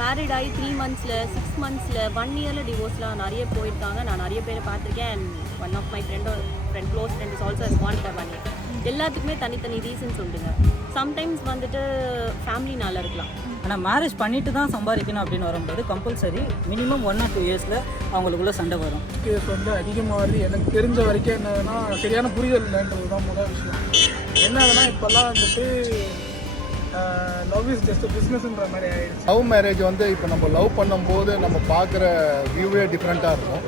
Married ஆகி 3 மந்த்ஸில் 6 மந்த்ஸில் 1 இயரில் டிவோர்ஸ்லாம் நிறைய போயிருக்காங்க. நான் நிறைய பேரை பார்த்துருக்கேன். And one of my close friend is also has gone for 1 year. எல்லாத்துக்குமே தனித்தனி ரீசன்ஸ் உண்டுங்க. சம்டைம்ஸ் வந்துட்டு ஃபேமிலினால இருக்கலாம். ஆனால் மேரேஜ் பண்ணிட்டு தான் சம்பாதிக்கணும் அப்படின்னு வரும்போது கம்பல்சரி மினிமம் 1 or 2 இயர்ஸில் அவங்களுக்குள்ள சண்டை வரும். கேஸ் வந்து அதிகமாக எனக்கு தெரிஞ்ச வரைக்கும் என்னதுன்னா சரியான புரிதல் இல்லைன்றது தான் முதல் விஷயம். என்னதுன்னா இப்போல்லாம் வந்துட்டு லவ் இஸ் ஜஸ்ட் பிஸ்னஸ்ன்ற மாதிரி ஆகிடுச்சு. லவ் மேரேஜ் வந்து இப்போ நம்ம லவ் பண்ணும்போது நம்ம பார்க்குற வியூவே டிஃப்ரெண்ட்டாக இருக்கும்.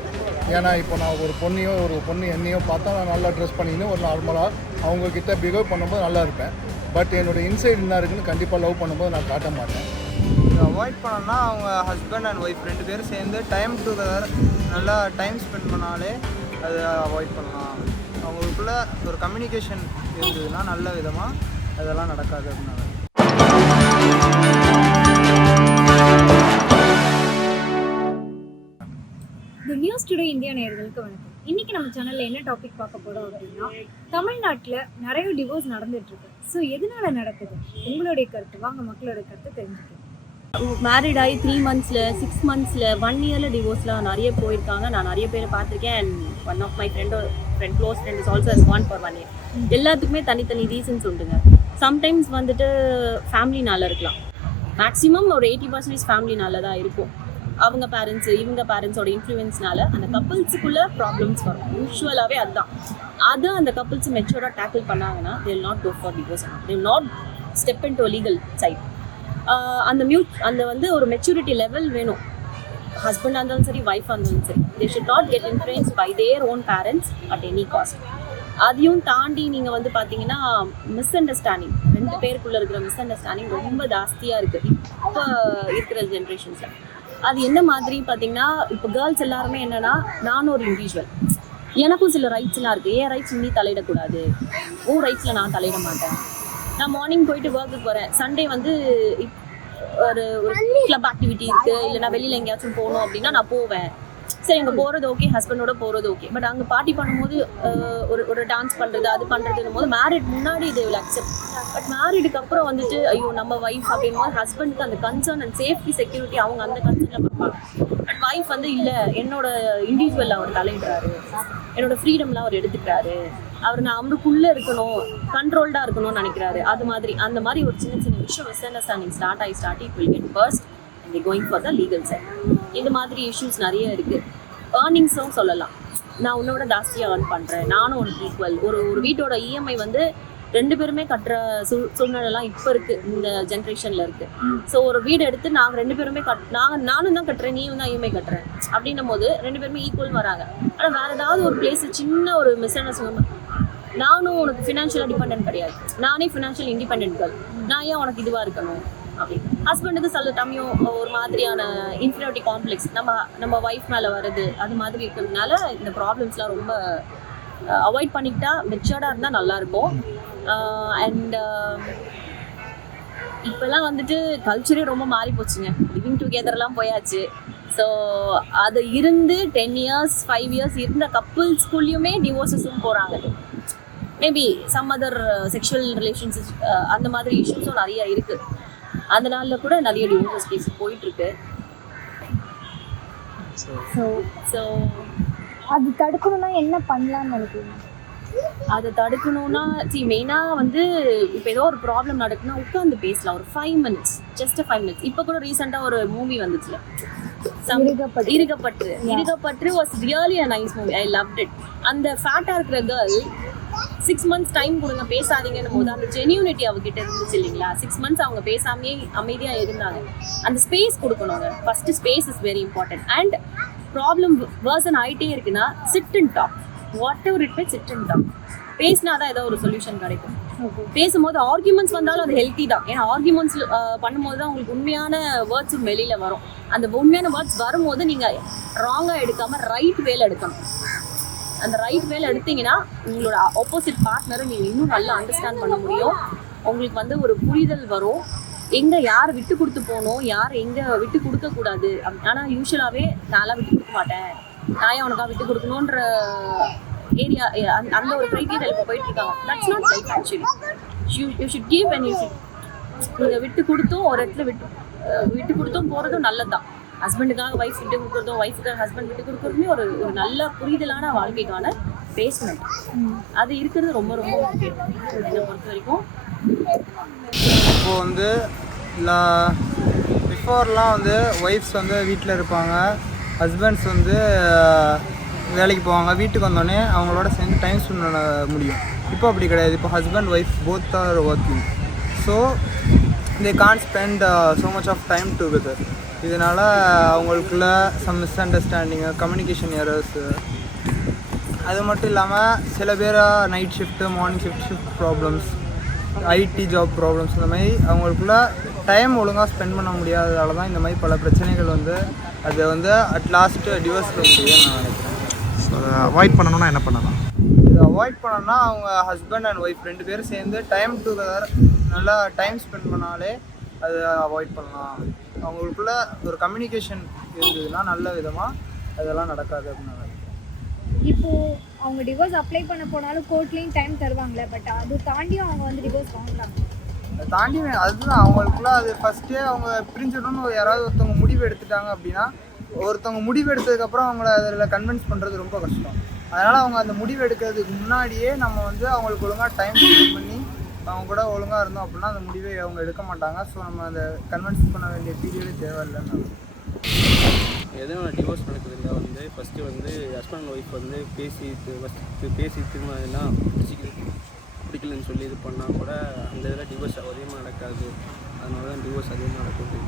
ஏன்னா இப்போ நான் ஒரு பொண்ணு என்னையோ பார்த்தா நான் நல்லா ட்ரெஸ் பண்ணிக்கின்னு ஒரு நார்மலாக அவங்கக்கிட்ட பிஹேவ் பண்ணும்போது நல்லா இருப்பேன். பட் என்னோடய இன்சைட் என்ன இருக்குன்னு கண்டிப்பாக லவ் பண்ணும்போது நான் காட்ட மாட்டேன். அவாய்ட் பண்ணோன்னா அவங்க ஹஸ்பண்ட் அண்ட் ஒய்ஃப் 2 பேரும் சேர்ந்து டைம் டுகெதர் நல்லா டைம் ஸ்பெண்ட் பண்ணாலே அதை அவாய்ட் பண்ணலாம். அவங்களுக்குள்ள ஒரு கம்யூனிகேஷன் இருந்ததுன்னா நல்ல விதமாக அதெல்லாம் நடக்காது அப்படின்னாங்க. நியூஸ் டுடே இந்தியா நேயர்களுக்கு வணக்கம். இன்னைக்கு நம்ம சேனல்ல என்ன டாபிக் பார்க்க போறோம் அப்படின்னா, தமிழ்நாட்டில் நிறைய டிவோர்ஸ் நடந்துட்டு இருக்கு. ஸோ எதனால நடக்குது, உங்களுடைய கருத்து, வாங்க மக்களோட கருத்து தெரிஞ்சுக்கலாம். மேரிட் ஆகி 3 மந்த்ஸில் 6 மந்த்ஸில் 1 இயரில் டிவோர்ஸ்லாம் நிறைய போயிருக்காங்க. நான் நிறைய பேரை பார்த்துருக்கேன். And one of my close friend is also has gone for 1 year. எல்லாத்துக்குமே தனித்தனி ரீசன்ஸ் உண்டுங்க. சம்டைம்ஸ் வந்துட்டு ஃபேமிலினால இருக்கலாம். மேக்ஸிமம் ஒரு 80% ஃபேமிலினால தான் இருக்கும். அவங்க பேரண்ட்ஸு இவங்க பேரண்ட்ஸோட இன்ஃப்ளூயன்ஸ்னால அந்த கப்புள்ஸுக்குள்ளே ப்ராப்ளம்ஸ் வரும். யூஸ்வலாகவே அதுதான். அதை அந்த கப்புள்ஸ் மெச்சூராக டேக்கிள் பண்ணாங்கன்னா they will not go for divorce. they will not step into a legal side. அந்த வந்து ஒரு மெச்சூரிட்டி லெவல் வேணும். ஹஸ்பண்டாக இருந்தாலும் சரி, ஒய்ஃபாக இருந்தாலும் சரி, they should not get influenced by their own parents at any cost. அதையும் தாண்டி நீங்கள் வந்து பார்த்தீங்கன்னா மிஸ் அண்டர்ஸ்டாண்டிங், 2 பேருக்குள்ளே இருக்கிற மிஸ் அண்டர்ஸ்டாண்டிங் ரொம்ப ஜாஸ்தியாக இருக்குது இப்போ இருக்கிற ஜென்ரேஷன்ஸில். அது என்ன மாதிரி பார்த்தீங்கன்னா, இப்போ கேர்ள்ஸ் எல்லாருமே என்னென்னா, நானும் ஒரு இண்டிவிஜுவல், எனக்கும் சில ரைட்ஸ்லாம் இருக்குது. என் ரைட்ஸ் நீ தலையிடக்கூடாது, உன் ரைட்ஸில் நான் தலையிட மாட்டேன். நான் மார்னிங் போயிட்டு ஒர்க்குக்கு போகிறேன், சண்டே வந்து ஒரு கிளப் ஆக்டிவிட்டி இருக்குது, இல்லை நான் வெளியில் எங்கேயாச்சும் போகணும் அப்படின்னா நான் போவேன். சரி, அங்கே போகிறது ஓகே, ஹஸ்பண்டோட போகிறது ஓகே. பட் அங்கே பார்ட்டி பண்ணும்போது ஒரு டான்ஸ் பண்ணுறது அது பண்ணுறதுன்னும் போது மேரிட் முன்னாடி இதை வில் அக்செப்ட். பட் மேரிடுக்கு அப்புறம் வந்துட்டு ஐயோ நம்ம ஒய்ஃப் அப்படின்னும் போது ஹஸ்பண்டுக்கு அந்த கன்சர்ன் அண்ட் சேஃப்டி செக்யூரிட்டி அவங்க அந்த கன்சர்னில் பார்ப்பாங்க. பட் ஒய்ஃப் வந்து இல்லை, என்னோட இண்டிவிஜுவலில் அவர் தலையிடுறாரு, என்னோட ஃப்ரீடம்லாம் அவர் எடுத்துக்கிறாரு, நான் அவருக்குள்ளே இருக்கணும், கண்ட்ரோல்டாக இருக்கணும்னு நினைக்கிறாரு. அது மாதிரி அந்த மாதிரி ஒரு சின்ன சின்ன விஷயம் misunderstanding start it will get burst and they going for the legal side. இந்த மாதிரி இஷ்யூஸ் நிறைய இருக்குது. ஏர்னிங்ஸும் சொல்லலாம். நான் உன்னோட ஜாஸ்தியாக ஏர்ன் பண்ணுறேன், நானும் உனக்கு ஈக்குவல். ஒரு வீட்டோட இஎம்ஐ வந்து 2 பேருமே கட்டுற சூழ்நிலைலாம் இப்போ இருக்குது, இந்த ஜென்ரேஷனில் இருக்குது. ஸோ ஒரு வீடு எடுத்து நாங்கள் 2 பேருமே நானும் தான் கட்டுறேன், நீயும் தான் இஎம்ஐ கட்டுறேன் அப்படின்னும் போது 2 பேருமே ஈக்குவல் வராங்க. ஆனால் வேறு ஏதாவது ஒரு பிளேஸ் சின்ன ஒரு மிஸ் அண்டர்ஸ்டாண்டிங், நானும் உனக்கு ஃபினான்ஷியலாக டிபெண்ட் கிடையாது, நானே ஃபினான்ஷியல் இண்டிபெண்ட் கேர்ள், நான் ஏன் உனக்கு இதுவாக இருக்கணும் அப்படி. ஹஸ்பண்டுக்கு சில டம்மியும் ஒரு மாதிரியான இன்ஃபீரியாரிட்டி காம்ப்ளெக்ஸ் நம்ம ஒய்ஃப் மேலே வருது, அது மாதிரி இருக்கிறதுனால இந்த ப்ராப்ளம்ஸ்லாம் ரொம்ப அவாய்ட் பண்ணிக்கிட்டா மெச்சூர்டாக இருந்தால் நல்லாயிருக்கும். அண்ட் இப்போல்லாம் வந்துட்டு கல்ச்சரே ரொம்ப மாறி போச்சுங்க. லிவிங் டுகெதர்லாம் போயாச்சு. ஸோ அது இருந்து 10 years 5 years இருந்த கப்புள்ஸ்குள்ளேயுமே டிவோர்ஸஸும் போகிறாங்க. Maybe some other sexual relations அந்த மாதிரி இஷ்யூஸும் நிறைய இருக்குது. அதனால கூட நிறைய டிவோர்ஸ் கேஸ் போயிட்டுருக்கு. ஸோ அது தடுக்கணும்னா என்ன பண்ணலாம்னு நினைக்கிறீங்க? அதை தடுக்கணும்னா மெயினாக வந்து இப்போ ஏதோ ஒரு ப்ராப்ளம் நடக்குன்னா உட்காந்து பேசலாம். ஒரு 5 minutes, ஜஸ்ட் 5 minutes. இப்போ கூட ரீசெண்டாக ஒரு மூவி வந்துச்சுல, இருகப்பற்று was really a nice movie. I loved it. அந்த ஃபேட்டாக இருக்கிற கேர்ள் 6 months டைம் கொடுங்க பேசாதீங்கன்னு போது அந்த ஜென்யூனிட்டி அவகிட்ட இருந்துச்சு இல்லைங்களா. 6 months அவங்க பேசாமே அமைதியாக இருந்தாங்க. அந்த ஸ்பேஸ் கொடுக்கணுங்க. First space is very important. And problem version ஆகிட்டே இருக்குன்னா sit and talk, whatever it may, sit and talk. பேசினா தான் ஏதோ ஒரு சொல்யூஷன் கிடைக்கும். பேசும்போது ஆர்கியூமெண்ட்ஸ் வந்தாலும் அது ஹெல்த்தி தான். ஏன்னா ஆர்கியூமெண்ட்ஸ் பண்ணும்போது தான் உங்களுக்கு உண்மையான வேர்ட்ஸும் வெளியில் வரும். அந்த உண்மையான வேர்ட்ஸ் வரும்போது நீங்கள் ராங்காக எடுக்காமல் ரைட் வேல எடுக்கணும். அந்த ரைட் வேலை எடுத்தீங்கன்னா உங்களோட ஆப்போசிட் பார்ட்னரை நீங்கள் இன்னும் நல்லா அண்டர்ஸ்டாண்ட் பண்ண முடியும். உங்களுக்கு வந்து ஒரு புரிதல் வரும். எங்கே யார் விட்டு கொடுத்து போகணும், யார் எங்கே விட்டு கொடுக்கக்கூடாது. ஆனால் யூஸ்வலாகவே நான்லாம் விட்டு கொடுக்க மாட்டேன், நான் ஏன் உனக்காக விட்டு கொடுக்கணுன்ற ஏரியா அந்த ஒரு க்ரைட்டீரியா இப்போ போயிட்டு இருக்காங்க. That's not life actually. You should give and you should நீங்கள் விட்டு கொடுத்தும் ஒரு இடத்துல விட்டு கொடுத்தும் போகிறதும் நல்லதுதான். ஹஸ்பண்டுக்காக ஒய்ஃப் விட்டு கொடுக்குறதும் ஒய்ஃபுக்காக ஹஸ்பண்ட் விட்டு கொடுக்குறதுமே ஒரு ஒரு நல்ல புரிதலான வாழ்க்கைக்கான பேஸ்மெண்ட். அது இருக்கிறது ரொம்ப ரொம்ப முக்கியம் என்னை பொறுத்த வரைக்கும். இப்போது வந்து பிஃபோர்லாம் வந்து ஒய்ஃப்ஸ் வந்து வீட்டில் இருப்பாங்க, ஹஸ்பண்ட்ஸ் வந்து வேலைக்கு போவாங்க, வீட்டுக்கு வந்தோடனே அவங்களோட சேர்ந்து டைம் ஸ்பெண்ட் பண்ண முடியும். இப்போ அப்படி கிடையாது. இப்போ husband wife both are working, so they can't spend so much of time together. இதனால் அவங்களுக்குள்ள some misunderstanding, communication errors, அது மட்டும் இல்லாமல் சில பேர் night shift, morning shift problems, IT job problems, இந்த மாதிரி அவங்களுக்குள்ள டைம் ஒழுங்காக ஸ்பெண்ட் பண்ண முடியாததால தான் இந்த மாதிரி பல பிரச்சனைகள் வந்து அது வந்து அட் லாஸ்ட்டு டிவோர்ஸில் முடியுதுன்னு நான் நினைக்கிறேன். ஸோ அதை அவாய்ட் பண்ணணும்னா என்ன பண்ணலாம்? இதை அவாய்ட் பண்ணோன்னா அவங்க ஹஸ்பண்ட் அண்ட் ஒய்ஃப் 2 பேரும் சேர்ந்து டைம் டுகெதர் நல்லா டைம் ஸ்பெண்ட் பண்ணாலே அதை அவாய்ட் பண்ணலாம். அவங்களுக்குள்ள ஒரு கம்யூனிகேஷன் இருந்ததுன்னா நல்ல விதமாக அதெல்லாம் நடக்காது அப்படின்னு நான் நினைக்கிறேன். இப்போது அவங்க டிவோர்ஸ் அப்ளை பண்ண போனாலும் கோர்ட்லேயும் டைம் தருவாங்களே, பட் அது தாண்டியும் அவங்க வந்து டிவோர்ஸ் வாங்கலாம். அதை தாண்டி அதுதான் அவங்களுக்குள்ள அது ஃபஸ்ட்டே அவங்க பிரிஞ்சிடணும்னு யாராவது ஒருத்தவங்க முடிவு எடுத்துட்டாங்க அப்படின்னா, ஒருத்தவங்க முடிவு எடுத்ததுக்கப்புறம் அவங்கள அதில் கன்வின்ஸ் பண்ணுறது ரொம்ப கஷ்டம். அதனால் அவங்க அந்த முடிவு எடுக்கிறதுக்கு முன்னாடியே நம்ம வந்து அவங்களுக்கு ஒழுங்காக டைம் ஸ்பெண்ட் பண்ணி அவங்க கூட ஒழுங்காக இருந்தோம் அப்படின்னா அந்த முடிவை அவங்க எடுக்க மாட்டாங்க. ஸோ நம்ம அதை கன்வின்ஸ் பண்ண வேண்டிய பீரியடே தேவையில்லைன்னு. எதனால் டிவோர்ஸ் நடக்குதுன்னா வந்து ஃபஸ்ட்டு வந்து ஹஸ்பண்ட் அண்ட் ஒய்ஃப் வந்து பேசி திரும்பினா பிடிக்கலன்னு சொல்லி இது பண்ணால் கூட அந்த இதில் டிவோர்ஸ் அதிகமாக நடக்காது. அதனால தான் டிவோர்ஸ் அதிகமாக நடக்குது.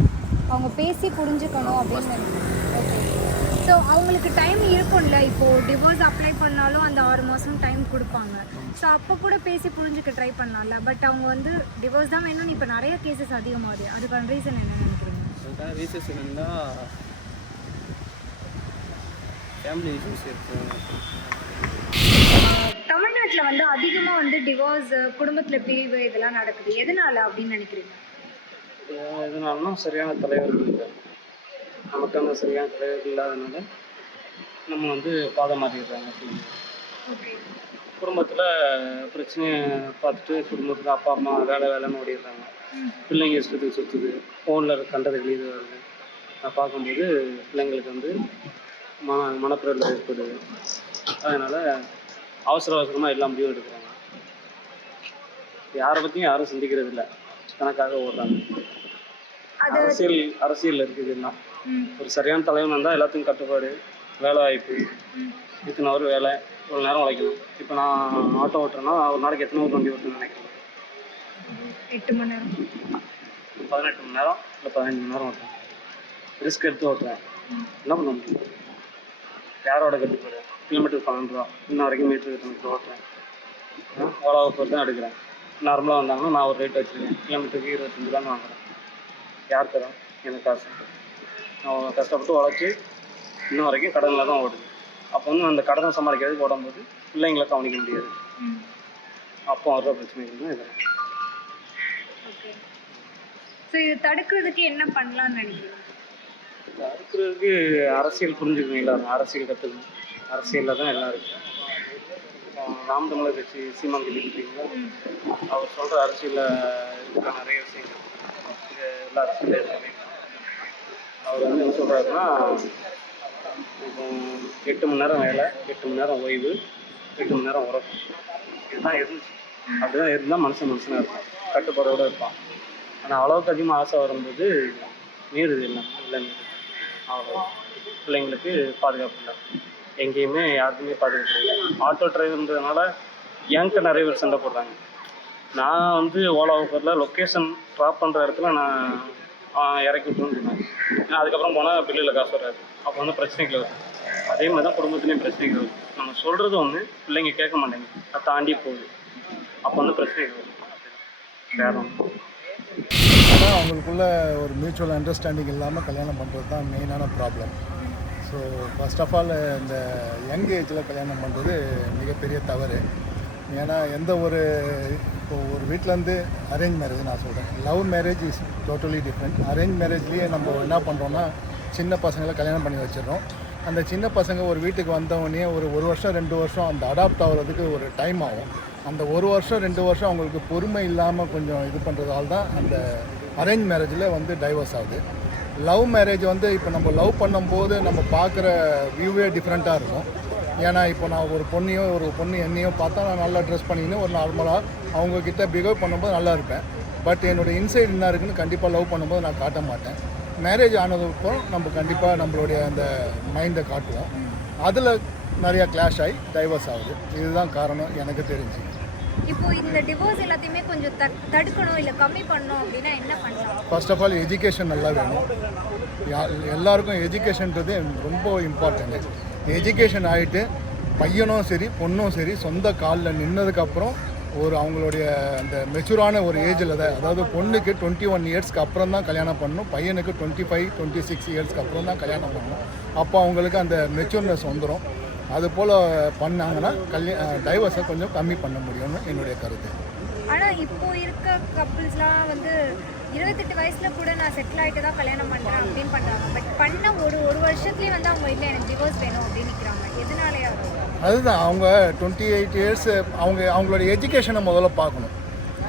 அவங்க பேசி புரிஞ்சுக்கணும் அப்படின்னு. ஓகே, ஸோ அவங்களுக்கு டைம் இருக்கும்ல. இப்போது டிவோர்ஸ் அப்ளை பண்ணாலும் அந்த 6 மாதம் டைம் கொடுப்பாங்க. ஸோ அப்போ கூட பேசி புரிஞ்சுக்க ட்ரை பண்ணலாம்ல. பட் அவங்க வந்து டிவோர்ஸ் தான் வேணும்னு இப்போ நிறைய கேசஸ் அதிகமாகுது. அதுக்கான ரீசன் என்ன நினைக்கிறீங்க? அதுக்கான ரீசன்ஸ் என்னென்னா ஃபேமிலி இஷ்யூஸ் இருக்குது. தமிழ்நாட்டில் வந்து அதிகமாக வந்து டிவோர்ஸ், குடும்பத்தில் பிரிவு இதெல்லாம் நடக்குது. எதனால அப்படின்னு நினைக்கிறீங்க? எதனாலனா சரியான தலைவர்கள் இல்லை, நமக்கான சரியான தலைவர்கள் இல்லாதனால நம்ம வந்து பாதை மாற்றிடுறாங்க. குடும்பத்தில் பிரச்சனையை பார்த்துட்டு குடும்பத்தில் அப்பா அம்மா வேலைன்னு ஓடிடுறாங்க. பிள்ளைங்க இஷ்டத்துக்கு சுற்றுது, ஃபோனில் கண்டது வெளியே வருது. நான் பார்க்கும்போது பிள்ளைங்களுக்கு வந்து மனப்பிரல் ஏற்படுது. அதனால் அவசரமாக எல்லா முடிவும் எடுக்கிறாங்க. யாரை பற்றியும் யாரும் சிந்திக்கிறது இல்லை, தனக்காக ஓடுறாங்க. அரசியல் இருக்குதுன்னா ஒரு சரியான தலைவன் வந்தால் எல்லாத்துக்கும் கட்டுப்பாடு, வேலை வாய்ப்பு, இத்தனை ஒரு வேலை, ஒரு நேரம் உழைக்கணும். இப்போ நான் ஆட்டோ ஓட்டுறேன்னா ஒரு நாளைக்கு எத்தனை ஒரு வண்டி ஓட்டணும்னு நினைக்கிறேன்? 8 மணி நேரம், 18 மணி நேரம் இல்லை 15 மணி நேரம் ஓட்டுறேன். ரிஸ்க் எடுத்து ஓட்டுறேன். என்ன பண்ண முடியும்? யாரோட கட்டுப்பாடு? கிலோமீட்டர் 12 ரூபா, இன்ன வரைக்கும் மீட்டர் கணக்கு ஓட்டுறேன். ஓலா ஊபர் தான் எடுக்கிறேன். நார்மலாக வந்தாங்கன்னா நான் ஒரு ரேட் வச்சுருக்கேன். கிலோமீட்டருக்கு 25 ரூபான்னு வாங்குறேன். யார் தரோம்? எனக்கு காசு. நான் கஷ்டப்பட்டு உழைச்சி இன்ன வரைக்கும் கடனில் தான் ஓடுது. அப்போ வந்து அந்த கடனை சமாளிக்கிறதுக்கு ஓடும்போது பிள்ளைங்களை கவனிக்க முடியாது. அப்போ வர்ற பிரச்சனை தான் இதெல்லாம். ஸோ இதை தடுக்கிறதுக்கு என்ன பண்ணலாம்னு நினைக்கிறீங்க? தடுக்கிறதுக்கு அரசியல் புரிஞ்சுக்கணும். எல்லாரும் அரசியல் கற்றுக்கணும். அரசியலில் தான் எல்லாம் இருக்குது. நாம் தமிழர் கட்சி சீமான் கேள்விப்பட்டீங்களா? அவர் சொல்கிற அரசியலில் இருக்கிற நிறைய விஷயங்கள் இது எல்லா அரசியலில் இருக்காங்க. அவர் வந்து என்ன சொல்கிறாருன்னா, இப்போ 8 மணி நேரம் வேலை, 8 மணி நேரம் ஓய்வு, 8 மணி நேரம் உறக்கம், இதுதான் இருந்துச்சு. அப்படிதான் இருந்தால் மனுஷனாக இருப்பான், கட்டுப்பாடோடு இருப்பான். ஆனால் அளவுக்கு அதிகமாக ஆசை வரும்போது மீறுது இல்லை அவ்வளோ. பிள்ளைங்களுக்கு பாதுகாப்பு இல்லை, எங்கேயுமே யாருக்குமே பாதுகாப்பு இல்லை. ஆட்டோ டிரைவர்ன்றதுனால என்கிட்ட நிறைய பேர் சண்டை போடுறாங்க. நான் வந்து ஓலா ஊபரில் லொக்கேஷன் ட்ராப் பண்ணுற இடத்துல நான் இறக்கி விட்டுருன்னு சொன்னேன். அதுக்கப்புறம் போனால் பில்லில் காசு வராது. அப்போ வந்து பிரச்சனைகள் வருது. அதே மாதிரி தான் குடும்பத்துலேயும் பிரச்சனைகள் வருது. நம்ம சொல்கிறது ஒன்று, பிள்ளைங்க கேட்க மாட்டேங்குது, அதை தாண்டி போகுது. அப்போ வந்து பிரச்சனைகள் வருது. வேறு ஆனால் அவங்களுக்குள்ள ஒரு மியூச்சுவல் அண்டர்ஸ்டாண்டிங் இல்லாமல் கல்யாணம் பண்ணுறது தான் மெயினான problem. So first of all இந்த யங் ஏஜில் கல்யாணம் பண்ணுறது மிகப்பெரிய தவறு. ஏன்னா எந்த ஒரு இப்போ ஒரு வீட்டிலேருந்து அரேஞ்ச் மேரேஜ் நான் சொல்கிறேன், love marriage is totally different. Arrange மேரேஜ்லேயே நம்ம என்ன பண்ணுறோன்னா சின்ன பசங்களை கல்யாணம் பண்ணி வச்சிடறோம். அந்த சின்ன பசங்க ஒரு வீட்டுக்கு வந்தவொடனே ஒரு வருஷம் 2 வருஷம் அந்த அடாப்ட் ஆகிறதுக்கு ஒரு டைம் ஆகும். அந்த 1 வருஷம் 2 வருஷம் அவங்களுக்கு பொறுமை இல்லாமல் கொஞ்சம் இது பண்ணுறதால தான் அந்த அரேஞ்ச் மேரேஜில் வந்து டைவர்ஸ் ஆகுது. லவ் மேரேஜ் வந்து இப்போ நம்ம லவ் பண்ணும்போது நம்ம பார்க்குற வியூவே டிஃப்ரெண்ட்டாக இருக்கும். ஏன்னா இப்போ நான் ஒரு பொண்ணு என்னையோ பார்த்தா நான் நல்லா ட்ரெஸ் பண்ணிக்கின்னு ஒரு நார்மலாக அவங்கக்கிட்ட பிஹேவ் பண்ணும்போது நல்லா இருப்பேன். பட் என்னோடய இன்சைட் என்ன இருக்குன்னு கண்டிப்பாக லவ் பண்ணும்போது நான் காட்ட மாட்டேன். மேரேஜ் ஆனதுக்கப்புறம் நம்ம கண்டிப்பாக நம்மளுடைய அந்த மைண்டை காட்டுவோம். அதில் நிறையா கிளாஷ் ஆகி டைவர்ஸ் ஆகுது. இதுதான் காரணம் எனக்கு தெரிஞ்சு. இப்போ இந்த டிவோர்ஸ் எல்லாத்தையுமே கொஞ்சம் தடுக்கணும் இல்லை கம்மி பண்ணணும் அப்படின்னா என்ன பண்ணலாம்? ஃபர்ஸ்ட் ஆஃப் ஆல் எஜுகேஷன் நல்லா வேணும். எல்லாருக்கும் எஜுகேஷன்றது ரொம்ப இம்பார்ட்டன்ட். எஜுகேஷன் ஆகிட்டு பையனும் சரி பொண்ணும் சரி சொந்த காலில் நின்னதுக்கப்புறம் அவங்களுடைய அந்த மெச்சூரான ஒரு ஏஜில் தான், அதாவது பொண்ணுக்கு 21 இயர்ஸ்க்கு அப்புறம் தான் கல்யாணம் பண்ணணும், பையனுக்கு 25-26 இயர்ஸ்க்கு அப்புறம் தான் கல்யாணம் பண்ணணும். அப்போ அவங்களுக்கு அந்த மெச்சூர்னஸ் வந்துடும். அது போல் பண்ணாங்கன்னா டைவர்ஸை கொஞ்சம் கம்மி பண்ண முடியும்னு என்னுடைய கருத்து. ஆனால் இப்போ இருக்க கப்புள்ஸ்லாம் வந்து 28 வயசுல கூட நான் செட்டில் ஆகிட்டு தான் கல்யாணம் பண்ணுறேன் அப்படின்னு பண்ணுறாங்க. பட் பண்ண ஒரு வருஷத்துலேயே வந்து அவங்க வீட்டில் எனக்கு டிவோர்ஸ் வேணும் அப்படின்னு நிற்கிறாங்க. எதனாலேயா? அதுதான் அவங்க 28 இயர்ஸ் அவங்களோட எஜுகேஷனை முதல்ல பார்க்கணும்.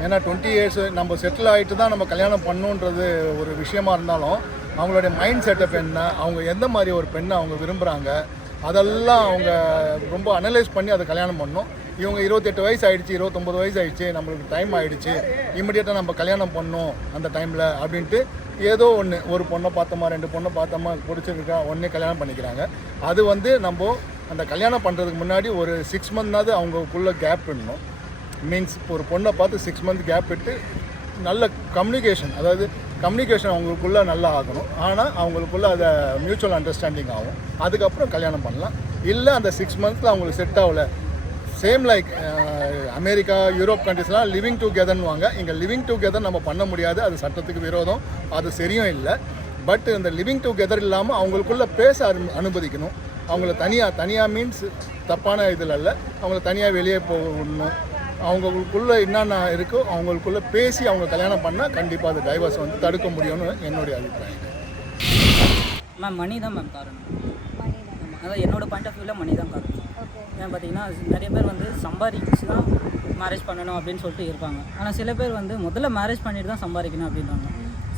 ஏன்னா 20 இயர்ஸ் நம்ம செட்டில் ஆகிட்டு தான் நம்ம கல்யாணம் பண்ணணுன்றது ஒரு விஷயமா இருந்தாலும் அவங்களுடைய மைண்ட் செட்டப் என்ன, அவங்க எந்த மாதிரி ஒரு பெண்ணை அவங்க விரும்புகிறாங்க, அதெல்லாம் அவங்க ரொம்ப அனலைஸ் பண்ணி அதை கல்யாணம் பண்ணணும். இவங்க 28 வயசு ஆகிடுச்சு, 29 வயசு ஆகிடுச்சு, நம்மளுக்கு டைம் ஆகிடுச்சு, இமிடியேட்டாக நம்ம கல்யாணம் பண்ணணும் அந்த டைமில் அப்படின்ட்டு ஏதோ ஒரு பொண்ணை பார்த்தோமா 2 பொண்ணை பார்த்தோமா பிடிச்சிருக்கா ஒன்றே கல்யாணம் பண்ணிக்கிறாங்க. அது வந்து நம்ம அந்த கல்யாணம் பண்ணுறதுக்கு முன்னாடி ஒரு 6 மந்த்னாவது அவங்களுக்குள்ளே கேப் விடணும். மீன்ஸ் ஒரு பொண்ணை பார்த்து 6 மந்த் கேப் விட்டு நல்ல கம்யூனிகேஷன், அதாவது கம்யூனிகேஷன் அவங்களுக்குள்ளே நல்லா ஆகணும். ஆனால் அவங்களுக்குள்ளே அதை மியூச்சுவல் அண்டர்ஸ்டாண்டிங் ஆகும். அதுக்கப்புறம் கல்யாணம் பண்ணலாம். இல்லை அந்த 6 மந்த்ஸில் அவங்களுக்கு செட் ஆகலை, சேம் லைக் அமெரிக்கா யூரோப் கண்ட்ரிஸ்லாம் லிவிங் டுகெதர்னு வாங்க. இங்கே லிவிங் டுகெதர் நம்ம பண்ண முடியாது, அது சட்டத்துக்கு விரோதம், அது சரியும் இல்லை. பட் இந்த லிவிங் டுகெதர் இல்லாமல் அவங்களுக்குள்ளே பேச அனுமதிக்கணும். அவங்கள தனியாக மீன்ஸ் தப்பான இதில் இல்லை, அவங்கள தனியாக வெளியே போகணும். அவங்களுக்குள்ளே என்னென்ன இருக்கோ அவங்களுக்குள்ளே பேசி அவங்க கல்யாணம் பண்ணால் கண்டிப்பாக அது டைவர்ஸ் வந்து தடுக்க முடியும்னு என்னுடைய அபிப்பிராயம். மேம் மணி தான் மேம் காரணம். அதான் என்னோடய பாயிண்ட் ஆஃப் வியூவில் மணி தான் காரணம். ஏன் பார்த்தீங்கன்னா நிறைய பேர் வந்து சம்பாதிச்சு தான் மேரேஜ் பண்ணணும் அப்படின்னு சொல்லிட்டு இருப்பாங்க. ஆனால் சில பேர் வந்து முதல்ல மேரேஜ் பண்ணிட்டு தான் சம்பாதிக்கணும் அப்படின்றாங்க.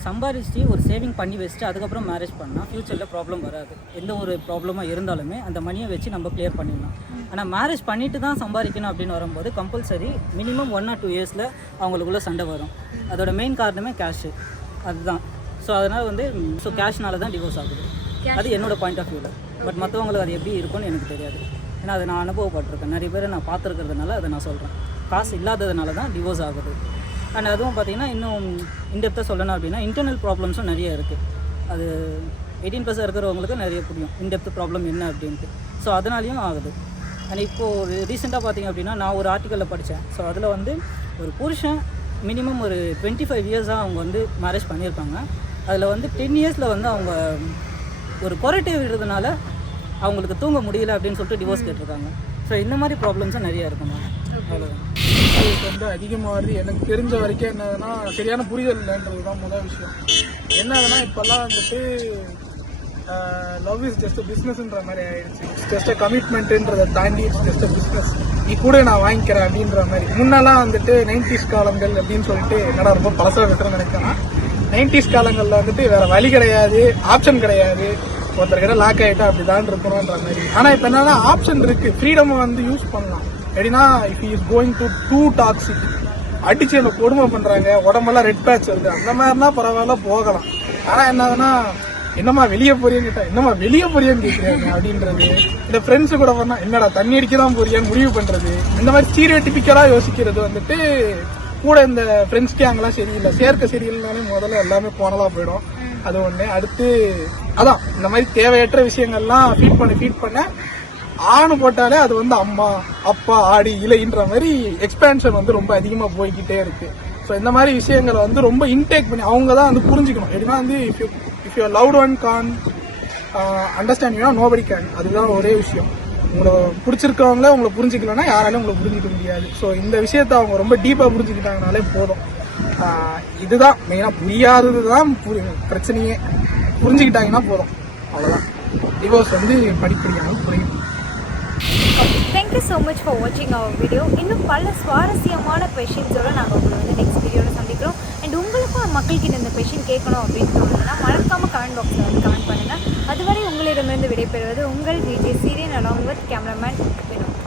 சம்பாதிச்சு ஒரு சேவிங் பண்ணி வச்சுட்டு அதுக்கப்புறம் மேரேஜ் பண்ணால் ஃப்யூச்சரில் ப்ராப்ளம் வராது. எந்த ஒரு ப்ராப்ளமாக இருந்தாலுமே அந்த மணியை வச்சு நம்ம கிளியர் பண்ணிடலாம். ஆனால் மேரேஜ் பண்ணிட்டு தான் சம்பாதிக்கணும் அப்படின்னு வரும்போது கம்பல்சரி மினிமம் 1 or 2 இயர்ஸில் அவங்களுக்குள்ளே சண்டை வரும். அதோட மெயின் காரணமே கேஷு, அதுதான். ஸோ அதனால் வந்து கேஷ்னால தான் டிவோர்ஸ் ஆகுது. அது என்னோடய பாயிண்ட் ஆஃப் வியூவில். பட் மற்றவங்களுக்கு அது எப்படி இருக்கும்னு எனக்கு தெரியாது. ஏன்னா அதை நான் அனுபவப்பட்டிருக்கேன், நிறைய பேர் நான் பார்த்துருக்கிறதுனால அதை நான் சொல்கிறேன். காசு இல்லாததுனால தான் டிவோர்ஸ் ஆகுது. அண்ட் அதுவும் பார்த்திங்கன்னா இன்னும் இன்டெப்த்தாக சொல்லணும் அப்படின்னா இன்டர்னல் ப்ராப்ளம்ஸும் நிறைய இருக்குது. அது 18+ இருக்கிறவங்களுக்கு நிறைய புரியும் இன்டெப்த் ப்ராப்ளம் என்ன அப்படின்ட்டு. ஸோ அதனாலையும் ஆகுது. அண்ட் இப்போது ரீசெண்டாக பார்த்திங்க அப்படின்னா நான் ஒரு ஆர்டிக்கலில் படித்தேன். ஸோ அதில் வந்து ஒரு புருஷன் மினிமம் ஒரு 25 இயர்ஸாக அவங்க வந்து மேரேஜ் பண்ணியிருக்காங்க. அதில் வந்து 10 இயர்ஸில் வந்து அவங்க ஒரு குறைட்டே விடுறதுனால அவங்களுக்கு தூங்க முடியல அப்படின்னு சொல்லிட்டு டிவோர்ஸ் கேட்டிருக்காங்க. ஸோ இந்த மாதிரி ப்ராப்ளம்ஸும் நிறையா இருக்குமா? அவ்வளோதான். இதுக்கு வந்து அதிகமாக வருது. எனக்கு தெரிஞ்ச வரைக்கும் என்னதுன்னா சரியான புரிதல் இல்லைன்றது தான் முதல் விஷயம். என்னதுன்னா இப்போல்லாம் வந்துட்டு லவ் இஸ் ஜஸ்ட் பிஸ்னஸ்ன்ற மாதிரி ஆயிடுச்சு. ஜஸ்ட் கமிட்மெண்ட்டுன்றதை தாண்டி ஜஸ்ட் பிஸ்னஸ், நீ கூட நான் வாங்கிக்கிறேன் அப்படின்ற மாதிரி. முன்னெல்லாம் வந்துட்டு 90s காலங்கள் அப்படின்னு சொல்லிட்டு என்னடா ரொம்ப பழசாக விட்டுறேன்னு நினைக்கிறேன். 90s காலங்களில் வந்துட்டு வேற வழி கிடையாது, ஆப்ஷன் கிடையாது, ஒருத்தர்கிட்ட லாக் ஆகிட்டா அப்படிதான் இருக்கணும்ன்ற மாதிரி. ஆனால் இப்போ என்னன்னா ஆப்ஷன் இருக்கு, ஃப்ரீடம் வந்து யூஸ் பண்ணலாம். எப்படின்னா if is going to do toxic, அடிச்சு நம்ம கொடுமை பண்றாங்க, உடம்பெல்லாம் ரெட் பேட்ச் வருது, அந்த மாதிரினா பரவாயில்ல போகலாம். ஆனால் என்னதுன்னா என்னம்மா வெளியே போறியன்னு கேட்டா என்னம்மா வெளியே போறியான்னு கேட்குறாங்க அப்படின்றது. இந்த ஃப்ரெண்ட்ஸு கூட பண்ணா என்னடா தண்ணி அடிக்க தான் போறியான்னு முடிவு பண்றது. இந்த மாதிரி ஸ்டீரியோடிபிக்கலாக யோசிக்கிறது வந்துட்டு கூட இந்த ஃப்ரெண்ட்ஸ் கேங்கெல்லாம் சரியில்லை, சேர்க்க சரியில்லைனாலே முதல்ல எல்லாமே போனலா போயிடும். அது ஒன்று. அடுத்து அதான் இந்த மாதிரி தேவையற்ற விஷயங்கள்லாம் ஃபீட் பண்ண ஆணு போட்டாலே அது வந்து அம்மா அப்பா ஆடி இலைன்ற மாதிரி எக்ஸ்பேன்ஷன் வந்து ரொம்ப அதிகமாக போய்கிட்டே இருக்கு. ஸோ இந்த மாதிரி விஷயங்களை வந்து ரொம்ப இன்டேக் பண்ணி அவங்க தான் வந்து புரிஞ்சுக்கணும். எப்படின்னா வந்து if you loved one can understand you nobody can. அதுதான் ஒரே விஷயம். உங்களை பிடிச்சிருக்கவங்களே உங்களை புரிஞ்சுக்கலன்னா யாராலையும் உங்களை புரிஞ்சிக்க முடியாது. ஸோ இந்த விஷயத்த அவங்க ரொம்ப டீப்பாக புரிஞ்சுக்கிட்டாங்கனாலே போதும். இதுதான் மெயினாக, புரியாதது தான் பிரச்சனையே. புரிஞ்சுக்கிட்டாங்கன்னா போதும், அவ்வளோதான். டிவோர்ஸ் வந்து படிப்படியாக புரியும். தேங்க்யூ ஸோ மச் ஃபார் வாட்சிங் அவர் வீடியோ. இன்னும் பல சுவாரஸ்யமான கொஷின்ஸோடு நாங்கள் உங்களை வந்து நெக்ஸ்ட் வீடியோவில் சந்திக்கிறோம். அண்ட் உங்களுக்கும் மக்கள்கிட்ட இந்த கொஷின் கேட்கணும் அப்படின்னு தோணுதுன்னா மறக்காமல் கமெண்ட் பாக்ஸில் வந்து கமெண்ட் பண்ணுங்கள். அதுவரை உங்களிடமிருந்து விடைபெறுவது உங்கள் விஜய் சீரியன் அலாங் வித் கேமராமேன் வினோத்.